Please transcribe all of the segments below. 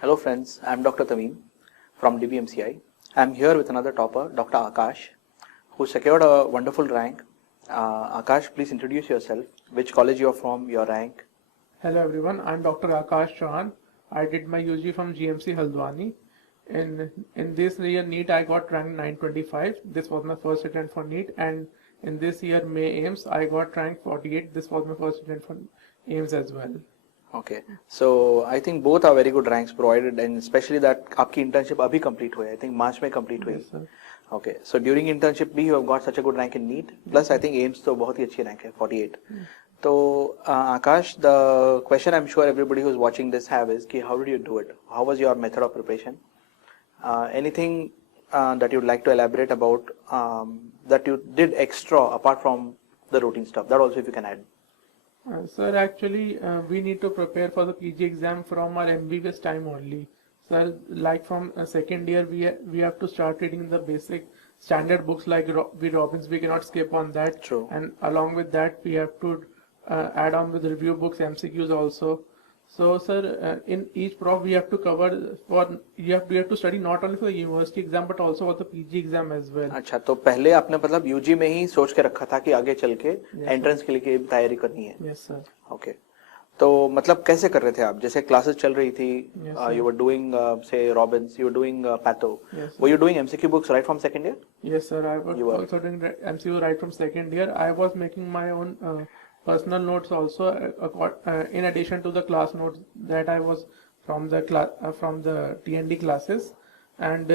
Hello friends, I am Dr. Tamim from DBMCI. I am here with another topper, Dr. Aakash, who secured a wonderful rank. Aakash, please introduce yourself, which college you are from, your rank. Hello everyone, I'm Dr. Aakash Chauhan. I did my UG from GMC Haldwani. In this year NEET I got rank 925. This was my first attempt for NEET, and in this year May Aims I got rank 48. This was my first attempt for Aims as well. Okay, so I think both are very good ranks provided, and especially that आपकी internship अभी complete हुई, I think March में complete हुई. Yes, sir. Okay, so during internship भी you have got such a good rank in NEET. Plus I think Aims तो बहुत ही अच्छी rank है 48. So Aakash, the question I'm sure everybody who's watching this have is कि how did you do it? How was your method of preparation? Anything that you'd like to elaborate about that you did extra apart from the routine stuff? That also if you can add. Sir, actually, we need to prepare for the PG exam from our MBBS time only. Sir, like from second year, we have to start reading the basic standard books like V. Robbins. We cannot skip on that. True. And along with that, we have to add on with review books, MCQs also. So, sir, in each prof we have to cover we have to study not only for the university exam but also for the PG exam as well. अच्छा, तो पहले आपने मतलब UG में ही सोच के रखा था कि आगे चल के एंट्रेंस के लिए तैयारी करनी है. Yes, sir. ओके, तो मतलब कैसे कर रहे थे आप? जैसे क्लासेस चल रही थी, you were doing say Robbins, you were doing Patho. Yes, were you doing MCQ books right from second year? Yes, sir. I was also doing MCQ right from second year. I was making my own personal notes also, in addition to the class notes that I was from the TND classes, and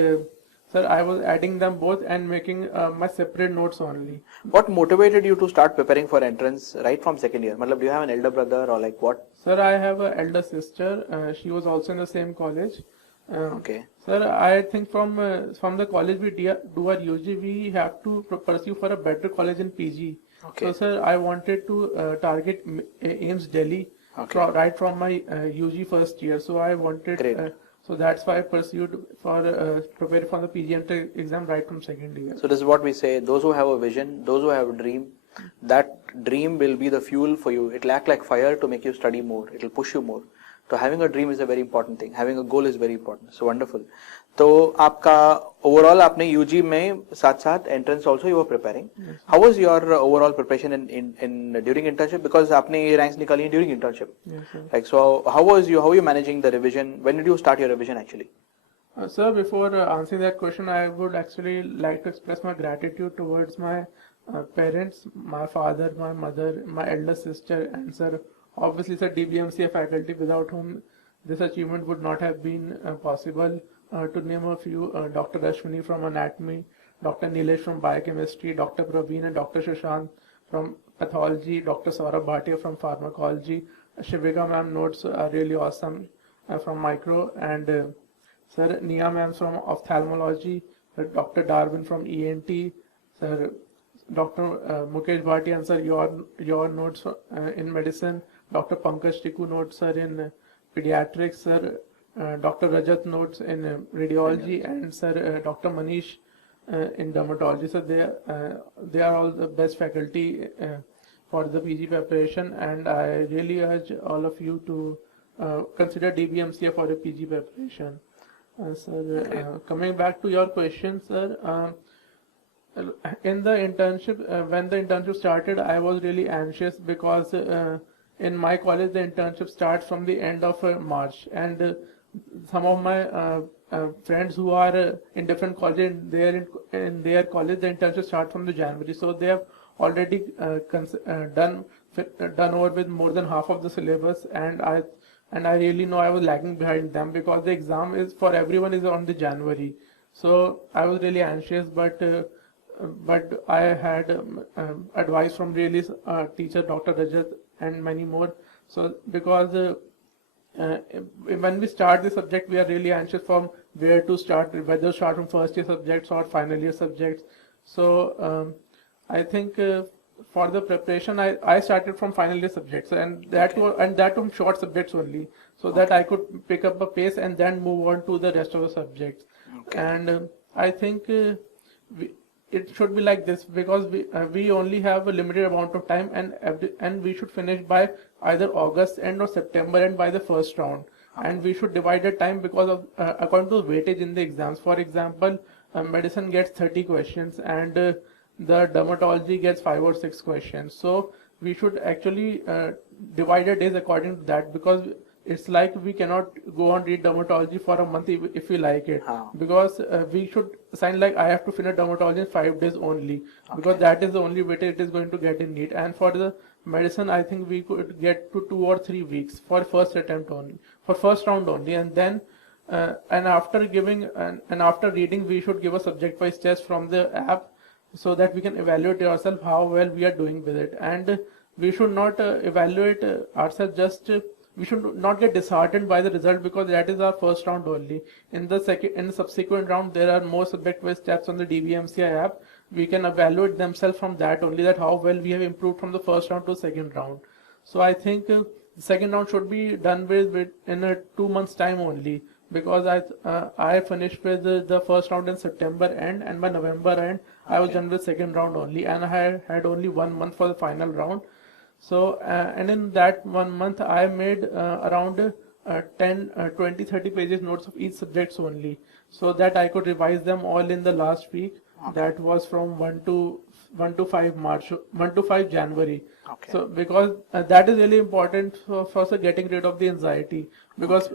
sir, I was adding them both and making my separate notes only. What motivated you to start preparing for entrance right from second year? मतलब do you have an elder brother or like what? Sir, I have an elder sister. She was also in the same college. Okay. Sir, I think from the college we do our UG, we have to pursue for a better college in PG. Okay. So, sir, I wanted to target Aims Delhi right from my UG first year. So I wanted, so that's why I pursued for prepare for the PG exam right from second year. So this is what we say: those who have a vision, those who have a dream, that dream will be the fuel for you. It'll act like fire to make you study more. It'll push you more. So having a dream is a very important thing. Having a goal is very important. So wonderful. तो आपका overall आपने UG में साथ-साथ entrance also you were preparing. Yes. How was your overall preparation in during internship? Because आपने ये ranks निकाली during internship. Yes, sir. Like so, how are you managing the revision? When did you start your revision actually? Sir, before answering that question, I would actually like to express my gratitude towards my parents, my father, my mother, my elder sister, and sir, obviously, sir, DBMCI faculty, without whom this achievement would not have been possible. To name a few, Dr. Ashwini from anatomy, Dr. Nilesh from biochemistry, Dr. Praveen and Dr. Shashank from pathology, Dr. Saurabh Bhatia from pharmacology. Shivika ma'am notes are really awesome from micro, and sir, Nia ma'am from ophthalmology, Dr. Darwin from ENT, sir, Dr. Mukesh Bhatia, and sir, your notes in medicine, Dr. Pankaj Tikku notes sir in pediatrics, sir. Dr. Rajat notes in radiology, and sir, Dr. Manish in dermatology. So they are all the best faculty for the PG preparation, and I really urge all of you to consider DBMCI for a PG preparation. Sir, coming back to your question, sir, in the internship, when the internship started, I was really anxious because in my college the internship starts from the end of March, and some of my friends who are in different colleges, in their college the internship starts from the January, so they have already done over with more than half of the syllabus, and I really know I was lagging behind them because the exam is for everyone is on the January. So I was really anxious, but I had advice from really teacher Dr. Rajat and many more. So because when we start the subject, we are really anxious from where to start, whether to start from first year subjects or final year subjects. So I think for the preparation, I started from final year subjects, and that from short subjects only, so that I could pick up a pace and then move on to the rest of the subjects. And I think it should be like this because we only have a limited amount of time, and we should finish by either August end or September end by the first round. and we should divide the time because of according to weightage in the exams. For example, medicine gets 30 questions and the dermatology gets 5 or 6 questions. So we should actually divide the days according to that, because it's like we cannot go on read dermatology for a month if we like it, because we should assign like I have to finish dermatology in 5 days only, because that is the only way it is going to get in NEET. And for the medicine, I think we could get to 2 or 3 weeks for first attempt only, for first round only, and then and after giving and after reading, we should give a subject-wise test from the app, so that we can evaluate ourselves how well we are doing with it. And we should not evaluate ourselves just we should not get disheartened by the result, because that is our first round only. In the subsequent round, there are more subject-wise tests on the DBMCI app. We can evaluate themselves from that only, that how well we have improved from the first round to second round. So I think the second round should be done with in a 2 months time only, because I finished with the first round in September end, and by November end I was done with second round only, and I had only 1 month for the final round. So and in that 1 month I made around 20 30 pages notes of each subjects only, so that I could revise them all in the last week. That was from 1 to 5 March, 1 to 5 January. So because that is really important for getting rid of the anxiety, because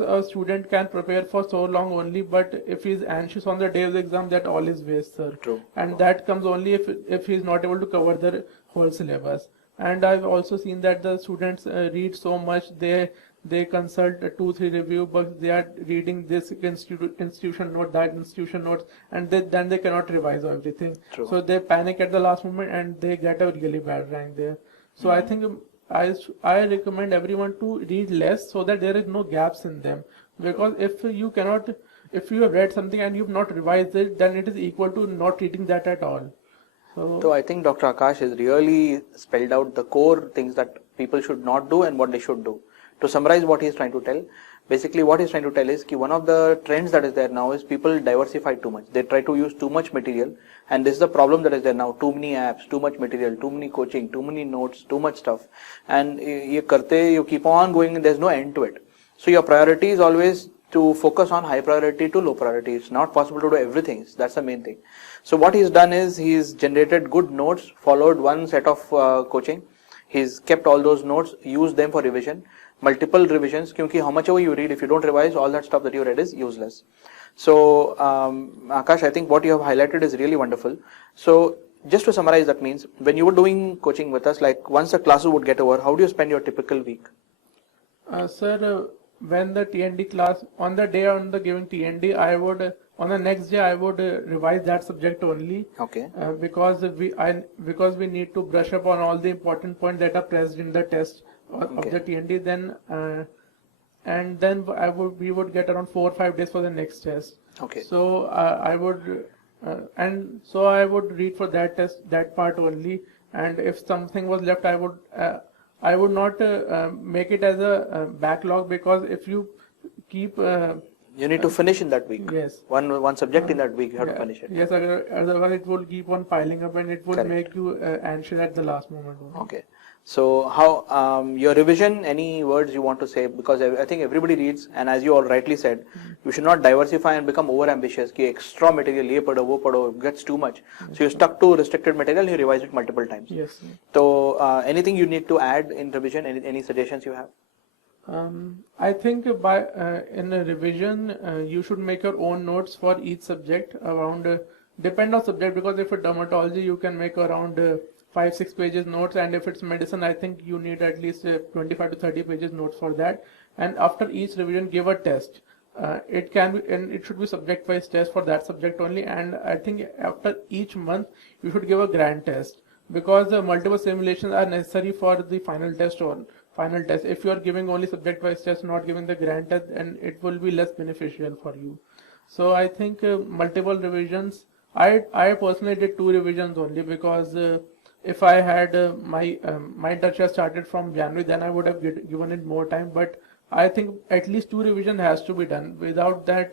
a student can prepare for so long only, but if he is anxious on the day of the exam, that all is waste, sir. And that comes only if he is not able to cover the whole syllabus. And I've also seen that the students read so much, they consult 2-3 review books, they are reading this institution note, that institution notes, and then they cannot revise everything. So they panic at the last moment and they get a really bad rank there. So I think I recommend everyone to read less, so that there is no gaps in them. Because if you have read something and you've not revised it, then it is equal to not reading that at all. So I think Dr. Aakash has really spelled out the core things that people should not do and what they should do. To summarize what he is trying to tell, basically what he is trying to tell is that one of the trends that is there now is people diversify too much. They try to use too much material, and this is the problem that is there now. Too many apps, too much material, too many coaching, too many notes, too much stuff, and you keep on going and there's no end to it. So your priority is always to focus on high priority to low priority. It's not possible to do everything. That's the main thing. So what he's done is he's generated good notes, followed one set of coaching. He's kept all those notes, used them for revision, multiple revisions, because how much ever you read, if you don't revise, all that stuff that you read is useless. So Aakash, I think what you have highlighted is really wonderful. So just to summarize, that means when you were doing coaching with us, like once the classes would get over, how do you spend your typical week? Sir, when the TND class, on the day on the giving TND, on the next day I would revise that subject only. Because we need to brush up on all the important points that are present in the test of the TND. Then and then we would get around 4 or 5 days for the next test. So I would read for that test, that part only. And if something was left, I would not make it as a backlog, because if you keep you need to finish in that week. Yes. One subject in that week you have to finish it. Yes, otherwise it will keep on piling up and it will make you anxious at the last moment. So how your revision, any words you want to say? Because I think everybody reads, and as you all rightly said, you should not diversify and become over ambitious. Ki extra material ye padho, wo padho, gets too much. So you stuck to restricted material, you revise it multiple times. Yes. So anything you need to add in revision? Any suggestions you have? I think in a revision you should make your own notes for each subject around depend on subject, because if it's dermatology you can make around 5-6 pages notes, and if it's medicine I think you need at least 25 to 30 pages notes for that. And after each revision give a test. It can be, and it should be subject wise test for that subject only. And I think after each month you should give a grand test, because the multiple simulations are necessary for the final test or final test. If you are giving only subject wise test, not giving the grand test, and it will be less beneficial for you. So I think multiple revisions. I personally did 2 revisions only, because if I had my internship started from January, then I would have given it more time. But I think at least 2 revision has to be done. Without that,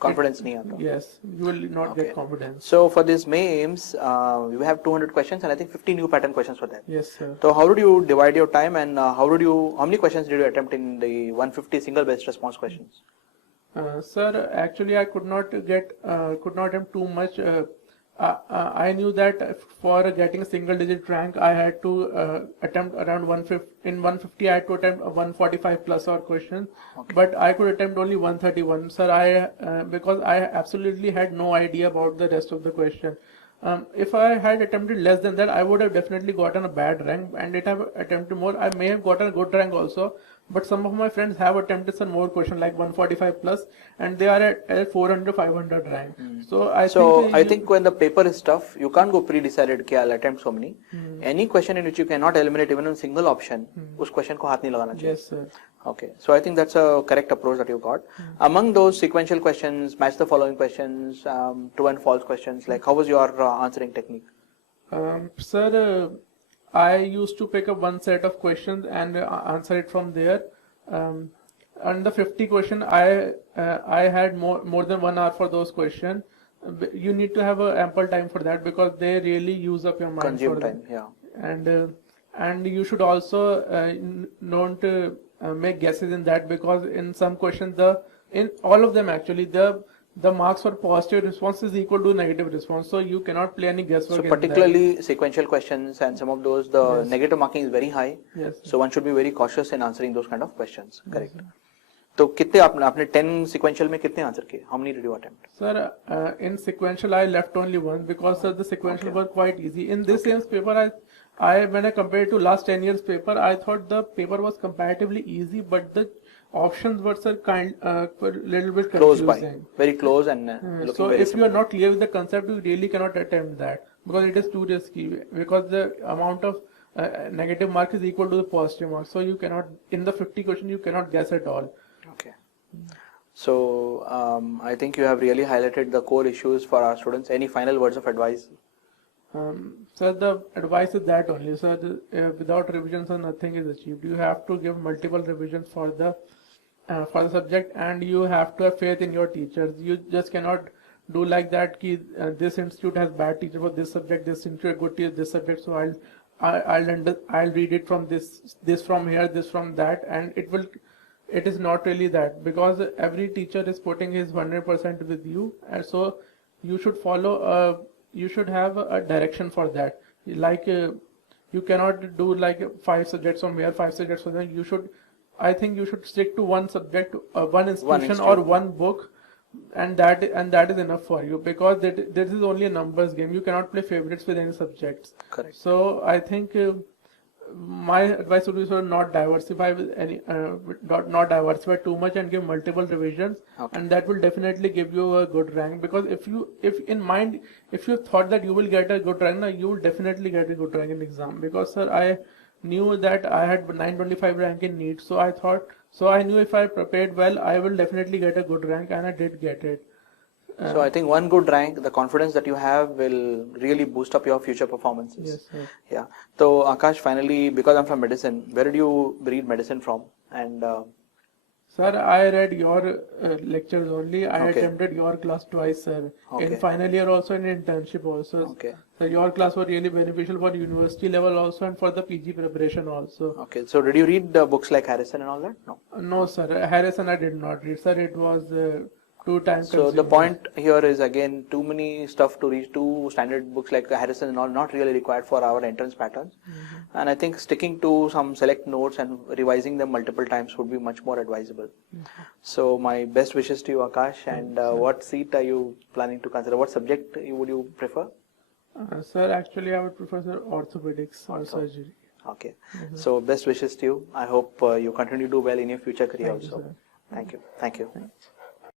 confidence nahi aata. yes, you will not Okay. get confidence. So for this May Aims, we have 200 questions and I think 50 new pattern questions for that. Yes, sir. So how did you divide your time and how many questions did you attempt in the 150 single best response questions? Sir, actually, I could not attempt too much. I knew that for getting a single digit rank, I had to attempt around 150. In 150, I had to attempt 145 plus or questions, Okay. but I could attempt only 131. Sir, because I absolutely had no idea about the rest of the question. If I had attempted less than that, I would have definitely gotten a bad rank, and if I have attempted more, I may have gotten a good rank also. But some of my friends have attempted some more question like 145 plus, and they are at 400, 500 rank. So I think when the paper is tough, you can't go pre-decided कि I'll attempt so many. Any question in which you cannot eliminate even a single option, उस question को हाथ नहीं लगाना चाहिए. Yes, sir. Okay, so I think that's a correct approach that you got. Among those sequential questions, match the following questions, true and false questions, like how was your answering technique? Sir, I used to pick up one set of questions and answer it from there. On the 50 question, I had more than 1 hour for those questions. You need to have ample time for that because they really use up your mind. Consume for time, that. yeah. And you should also not make guesses in that, because in some questions, in all of them actually, the marks for positive response is equal to negative response, so you cannot play any guesswork. So particularly sequential questions and some of those, the Yes. negative marking is very high. Yes. So one should be very cautious in answering those kind of questions. Correct. तो कितने आपने 10 sequential में कितने answer किए? How many did you attempt? Sir, in sequential I left only one because sir, the sequential were quite easy. In this Aims paper, I when I compared to last 10 years paper, I thought the paper was comparatively easy, but the options were sir were a little bit Close confusing. by, very close and looking So very if you similar. are not clear with the concept, you really cannot attempt that because it is too risky, because the amount of negative mark is equal to the positive mark. So you cannot, in the 50 question, you cannot guess at all. Okay. So I think you have really highlighted the core issues for our students. Any final words of advice? Sir, the advice is that only. Sir, without revisions, nothing is achieved. You have to give multiple revisions for the subject, and you have to have faith in your teachers. You just cannot do like that. This institute has bad teacher for this subject. This institute good teacher this subject. So I'll read it from this from here, this from that, and it is not really that, because every teacher is putting his 100% with you, and so you should follow. You should have a direction for that. Like you cannot do like 5 subjects from here, 5 subjects from there. I think you should stick to one subject, one institution or one book, and that is enough for you, because this is only a numbers game. You cannot play favorites with any subjects. Correct. So I think my advice would be sort of not diversify with any, not diversify too much and give multiple revisions, and that will definitely give you a good rank. Because if you thought that you will get a good rank, now you will definitely get a good rank in exam. Because sir, I knew that I had 925 rank in NEET, so I knew if I prepared well, I will definitely get a good rank, and I did get it. So I think one good rank, the confidence that you have will really boost up your future performances. Yes, sir. Yeah. So Aakash, finally, because I'm from medicine, where did you read medicine from? And Sir, I read your lectures only. I Okay. attended your class twice, sir. Okay. In final year also, in internship also. Okay. So your class was really beneficial for university level also, and for the PG preparation also. Okay. So did you read the books like Harrison and all that? No. No, sir. Harrison I did not read, sir. It was 2 times. So the point here is again too many stuff to read, too standard books like Harrison and all not really required for our entrance patterns. And I think sticking to some select notes and revising them multiple times would be much more advisable. So my best wishes to you, Aakash. And what seat are you planning to consider? What subject would you prefer? Sir, actually I would prefer sir, orthopedics or surgery. Okay. So best wishes to you. I hope you continue to do well in your future career Thank you, also. sir. Thank you. Thank you. Thanks.